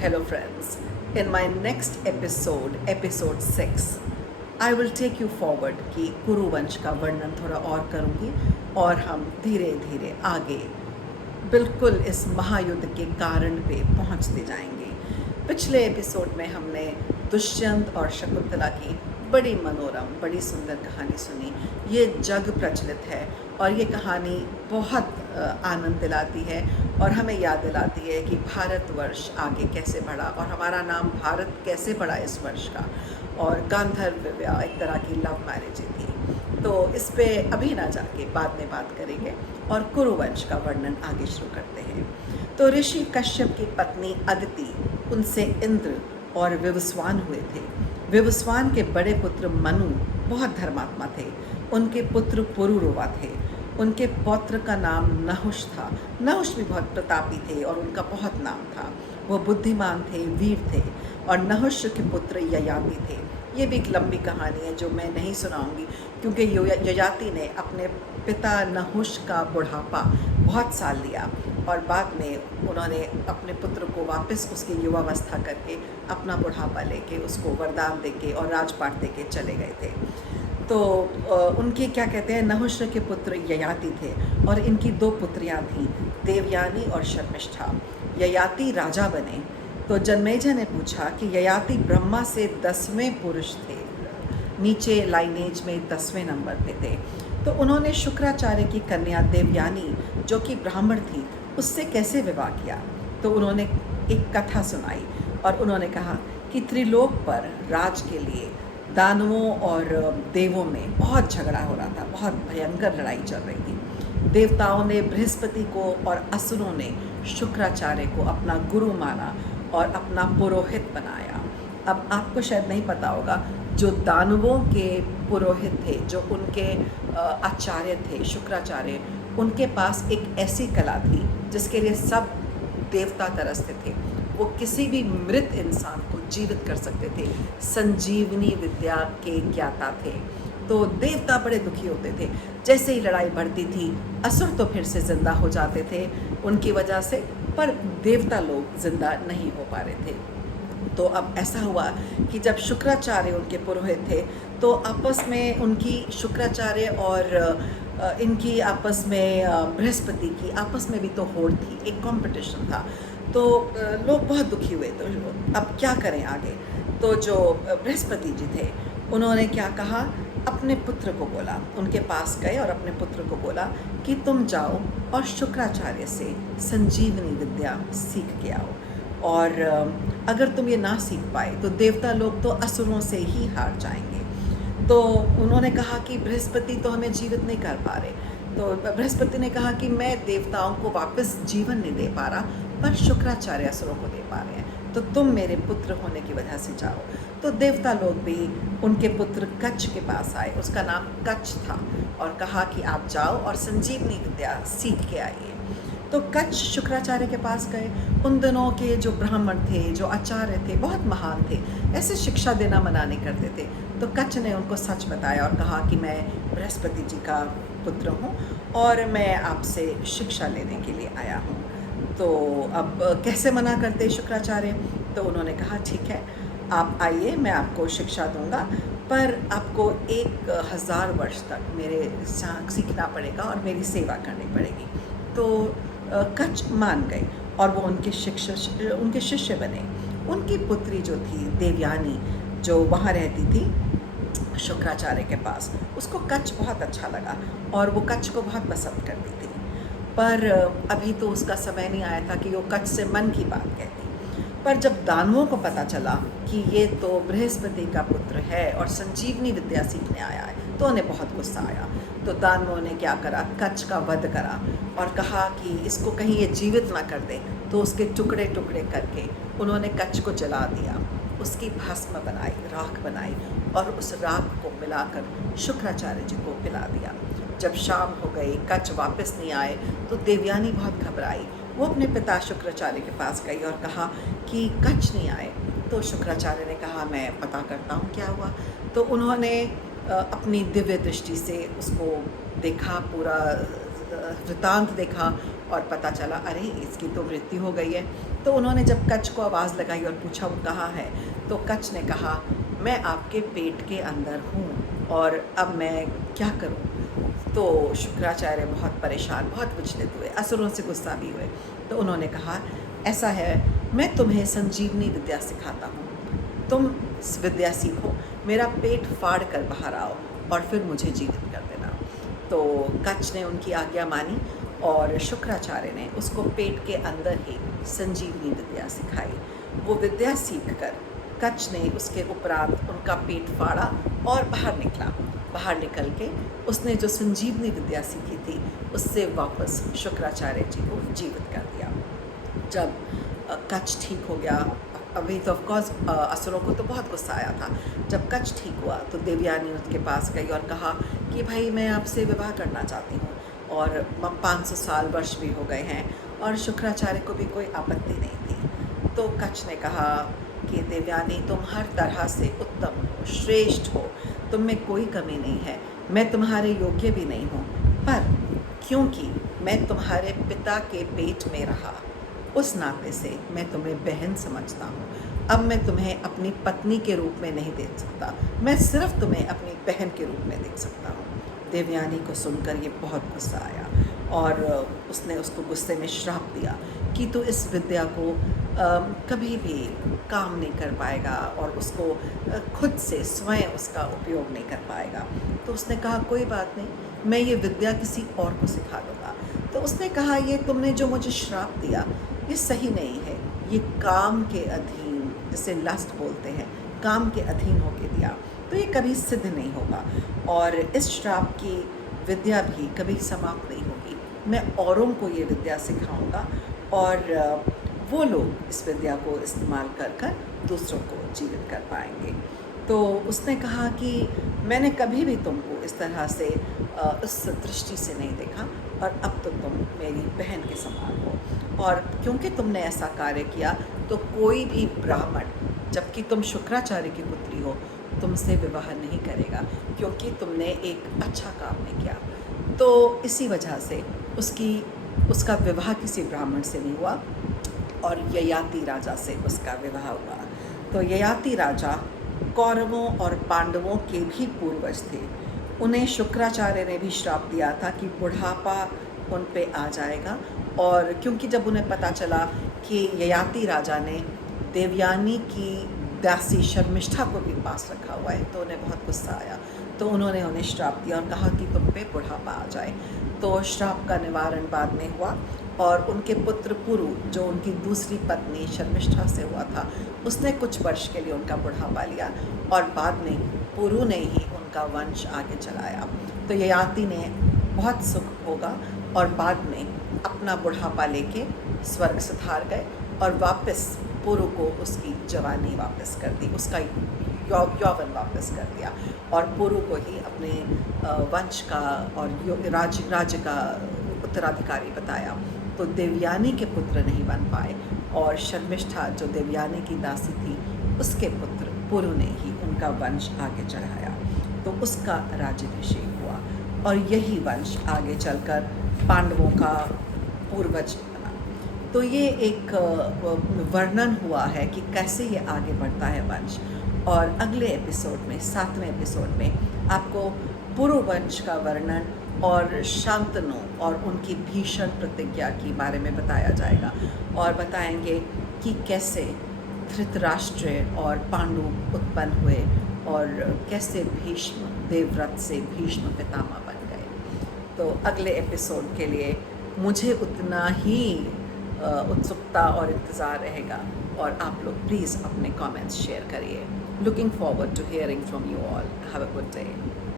Hello, friends. In my next episode, episode 6, I will take you forward कि कुरुवंश का वर्णन थोड़ा और करूँगी और हम धीरे धीरे आगे बिल्कुल इस महायुद्ध के कारण पे पहुँचते जाएंगे। पिछले एपिसोड में हमने दुष्यंत और शकुंतला की बड़ी मनोरम, बड़ी सुंदर कहानी सुनी। ये जग प्रचलित है और ये कहानी बहुत आनंद दिलाती है और हमें याद दिलाती है कि भारतवर्ष आगे कैसे बढ़ा और हमारा नाम भारत कैसे बढ़ा इस वर्ष का। और गांधर्व विवाह एक तरह की लव मैरिज थी। तो इस पे अभी ना जाके बाद में बात करेंगे और कुरुवंश का वर्णन आगे शुरू करते हैं। तो ऋषि कश्यप की पत्नी अदिति, उनसे इंद्र और विवस्वान हुए थे। विवस्वान के बड़े पुत्र मनु बहुत धर्मात्मा थे। उनके पुत्र पुरुरवा थे। उनके पौत्र का नाम नहुष था। नहुष भी बहुत प्रतापी थे और उनका बहुत नाम था। वो बुद्धिमान थे, वीर थे। और नहुष के पुत्र ययाति थे। ये भी एक लंबी कहानी है जो मैं नहीं सुनाऊंगी, क्योंकि ययाति ने अपने पिता नहुष का बुढ़ापा बहुत साल लिया और बाद में उन्होंने अपने पुत्र को वापस उसकी युवावस्था करके अपना बुढ़ापा लेके उसको वरदान देके और राजपाट देके चले गए थे। तो उनके क्या कहते हैं, नहुष के पुत्र ययाति थे और इनकी 2 पुत्रियां थीं, देवयानी और शर्मिष्ठा। ययाति राजा बने तो जन्मेजय ने पूछा कि ययाति ब्रह्मा से 10वें पुरुष थे, नीचे लाइनेज में 10वें नंबर पे थे। तो उन्होंने शुक्राचार्य की कन्या देवयानी, जो कि ब्राह्मण थी, उससे कैसे विवाह किया। तो उन्होंने एक कथा सुनाई और उन्होंने कहा कि त्रिलोक पर राज के लिए दानवों और देवों में बहुत झगड़ा हो रहा था, बहुत भयंकर लड़ाई चल रही थी। देवताओं ने बृहस्पति को और असुरों ने शुक्राचार्य को अपना गुरु माना और अपना पुरोहित बनाया। अब आपको शायद नहीं पता होगा, जो दानवों के पुरोहित थे, जो उनके आचार्य थे शुक्राचार्य, उनके पास एक ऐसी कला थी जिसके लिए सब देवता तरसते थे। वो किसी भी मृत इंसान को जीवित कर सकते थे। संजीवनी विद्या के ज्ञाता थे। तो देवता बड़े दुखी होते थे। जैसे ही लड़ाई बढ़ती थी, असुर तो फिर से जिंदा हो जाते थे उनकी वजह से, पर देवता लोग जिंदा नहीं हो पा रहे थे। तो अब ऐसा हुआ कि जब शुक्राचार्य उनके पुरोहित थे, तो आपस में उनकी शुक्राचार्य और इनकी आपस में बृहस्पति की आपस में भी तो होड़ थी, एक कंपटीशन था। तो लोग बहुत दुखी हुए। तो अब क्या करें आगे। तो जो बृहस्पति जी थे, उन्होंने क्या कहा, अपने पुत्र को बोला, उनके पास गए और अपने पुत्र को बोला कि तुम जाओ और शुक्राचार्य से संजीवनी विद्या सीख के आओ, और अगर तुम ये ना सीख पाए तो देवता लोग तो असुरों से ही हार जाएंगे। तो उन्होंने कहा कि बृहस्पति तो हमें जीवित नहीं कर पा रहे। तो बृहस्पति ने कहा कि मैं देवताओं को वापस जीवन नहीं दे पा रहा, पर शुक्राचार्य असुरों को दे पा रहे हैं, तो तुम मेरे पुत्र होने की वजह से जाओ। तो देवता लोग भी उनके पुत्र कच्छ के पास आए, उसका नाम कच्छ था, और कहा कि आप जाओ और संजीवनी विद्या सीख के आइए। तो कच्छ शुक्राचार्य के पास गए। उन दिनों के जो ब्राह्मण थे, जो आचार्य थे, बहुत महान थे, ऐसे शिक्षा देना मना नहीं करते थे। तो कच्छ ने उनको सच बताया और कहा कि मैं बृहस्पति जी का पुत्र हूँ और मैं आपसे शिक्षा लेने के लिए आया हूँ। तो अब कैसे मना करते शुक्राचार्य। तो उन्होंने कहा ठीक है, आप आइए, मैं आपको शिक्षा दूंगा, पर आपको 1000 वर्ष तक मेरे सीखना पड़ेगा और मेरी सेवा करनी पड़ेगी। तो कच्छ मान गए और वो उनके शिष्य बने। उनकी पुत्री जो थी देवयानी, जो वहाँ रहती थी शुक्राचार्य के पास, उसको कच्छ बहुत अच्छा लगा और वो कच्छ को बहुत पसंद करती थी। पर अभी तो उसका समय नहीं आया था कि वो कच्छ से मन की बात कहती। पर जब दानवों को पता चला कि ये तो बृहस्पति का पुत्र है और संजीवनी विद्या सीखने आया है, तो उन्हें बहुत गुस्सा आया। तो दानवों ने क्या करा, कच्छ का वध करा और कहा कि इसको कहीं ये जीवित ना कर दे। तो उसके टुकड़े टुकड़े करके उन्होंने कच्छ को जला दिया, उसकी भस्म बनाई, राख बनाई, और उस राख को मिलाकर शुक्राचार्य जी को पिला दिया। जब शाम हो गई, कच्छ वापस नहीं आए, तो देवयानी बहुत घबराई। वो अपने पिता शुक्राचार्य के पास गई और कहा कि कच्छ नहीं आए। तो शुक्राचार्य ने कहा मैं पता करता हूँ क्या हुआ। तो उन्होंने अपनी दिव्य दृष्टि से उसको देखा, पूरा वृतांत देखा और पता चला अरे इसकी तो मृत्यु हो गई है। तो उन्होंने जब कच्छ को आवाज़ लगाई और पूछा वो कहाँ है, तो कच्छ ने कहा मैं आपके पेट के अंदर हूँ और अब मैं क्या करूँ। तो शुक्राचार्य बहुत परेशान, बहुत विचलित हुए, असुरों से गुस्सा भी हुए। तो उन्होंने कहा ऐसा है, मैं तुम्हें संजीवनी विद्या सिखाता हूँ, तुम विद्या सीखो, मेरा पेट फाड़ कर बाहर आओ और फिर मुझे जीवित कर देना। तो कच्छ ने उनकी आज्ञा मानी और शुक्राचार्य ने उसको पेट के अंदर ही संजीवनी विद्या सिखाई। वो विद्या सीखकर कच्छ ने उसके उपरांत उनका पेट फाड़ा और बाहर निकला। बाहर निकल के उसने जो संजीवनी विद्या सीखी थी उससे वापस शुक्राचार्य जी को जीवित कर दिया। जब कच्छ ठीक हो गया, अभी तो ऑफकोर्स असुरों को तो बहुत गुस्सा आया था। जब कच्छ ठीक हुआ तो देवयानी उसके पास गई और कहा कि भाई मैं आपसे विवाह करना चाहती हूँ, और 500 साल वर्ष भी हो गए हैं और शुक्राचार्य को भी कोई आपत्ति नहीं थी। तो कच्छ ने कहा कि देवयानी तुम हर तरह से उत्तम हो, श्रेष्ठ हो, तुम में कोई कमी नहीं है, मैं तुम्हारे योग्य भी नहीं हूँ, पर क्योंकि मैं तुम्हारे पिता के पेट में रहा उस नाते से मैं तुम्हें बहन समझता हूँ। अब मैं तुम्हें अपनी पत्नी के रूप में नहीं देख सकता, मैं सिर्फ तुम्हें अपनी बहन के रूप में देख सकता हूँ। देवयानी को सुनकर ये बहुत गुस्सा आया और उसने उसको गुस्से में श्राप दिया कि तू इस विद्या को कभी भी काम नहीं कर पाएगा और उसको खुद से स्वयं उसका उपयोग नहीं कर पाएगा। तो उसने कहा कोई बात नहीं, मैं ये विद्या किसी और को सिखा दूँगा। तो उसने कहा ये तुमने जो मुझे श्राप दिया ये सही नहीं है, ये काम के अधीन, जिसे लस्ट बोलते हैं, काम के अधीन होके दिया, तो ये कभी सिद्ध नहीं होगा और इस श्राप की विद्या भी कभी समाप्त नहीं होगी। मैं औरों को ये विद्या सिखाऊंगा और वो लोग इस विद्या को इस्तेमाल कर कर दूसरों को जीवित कर पाएंगे। तो उसने कहा कि मैंने कभी भी तुमको इस तरह से उस दृष्टि से नहीं देखा और अब तो तुम मेरी बहन के समान हो, और क्योंकि तुमने ऐसा कार्य किया तो कोई भी ब्राह्मण, जबकि तुम शुक्राचार्य की पुत्री हो, तुमसे विवाह नहीं करेगा क्योंकि तुमने एक अच्छा काम नहीं किया। तो इसी वजह से उसका विवाह किसी ब्राह्मण से नहीं हुआ और ययाति राजा से उसका विवाह हुआ। तो ययाति राजा कौरवों और पांडवों के भी पूर्वज थे। उन्हें शुक्राचार्य ने भी श्राप दिया था कि बुढ़ापा उन पे आ जाएगा, और क्योंकि जब उन्हें पता चला कि ययाति राजा ने देवयानी की दासी शर्मिष्ठा को भी पास रखा हुआ है तो उन्हें बहुत गुस्सा आया। तो उन्होंने उन्हें श्राप दिया और कहा कि तुम पे बुढ़ापा आ जाए। तो श्राप का निवारण बाद में हुआ और उनके पुत्र पुरु, जो उनकी दूसरी पत्नी शर्मिष्ठा से हुआ था, उसने कुछ वर्ष के लिए उनका बुढ़ापा लिया और बाद में पुरु ने ही उनका वंश आगे चलाया। तो ययाति ने बहुत सुख भोगा और बाद में अपना बुढ़ापा लेके स्वर्ग सिधार गए और वापस पुरु को उसकी जवानी वापस कर दी, उसका यौवन वापस कर दिया और पुरु को ही अपने वंश का और राज्य का उत्तराधिकारी बताया। तो देवयानी के पुत्र नहीं बन पाए और शर्मिष्ठा जो देवयानी की दासी थी उसके पुत्र पुरु ने ही उनका वंश आगे चढ़ाया। तो उसका राज्याभिषेक हुआ और यही वंश आगे चलकर पांडवों का पूर्वज बना। तो ये एक वर्णन हुआ है कि कैसे ये आगे बढ़ता है वंश, और अगले एपिसोड में, 7वें एपिसोड में, आपको पुरु वंश का वर्णन और शांतनु और उनकी भीषण प्रतिज्ञा के बारे में बताया जाएगा और बताएंगे कि कैसे धृतराष्ट्र और पांडु उत्पन्न हुए और कैसे भीष्म देवव्रत से भीष्म पितामह बन गए। तो अगले एपिसोड के लिए मुझे उतना ही उत्सुकता और इंतज़ार रहेगा और आप लोग प्लीज़ अपने कमेंट्स शेयर करिए। Looking forward to hearing from you all. Have a good day.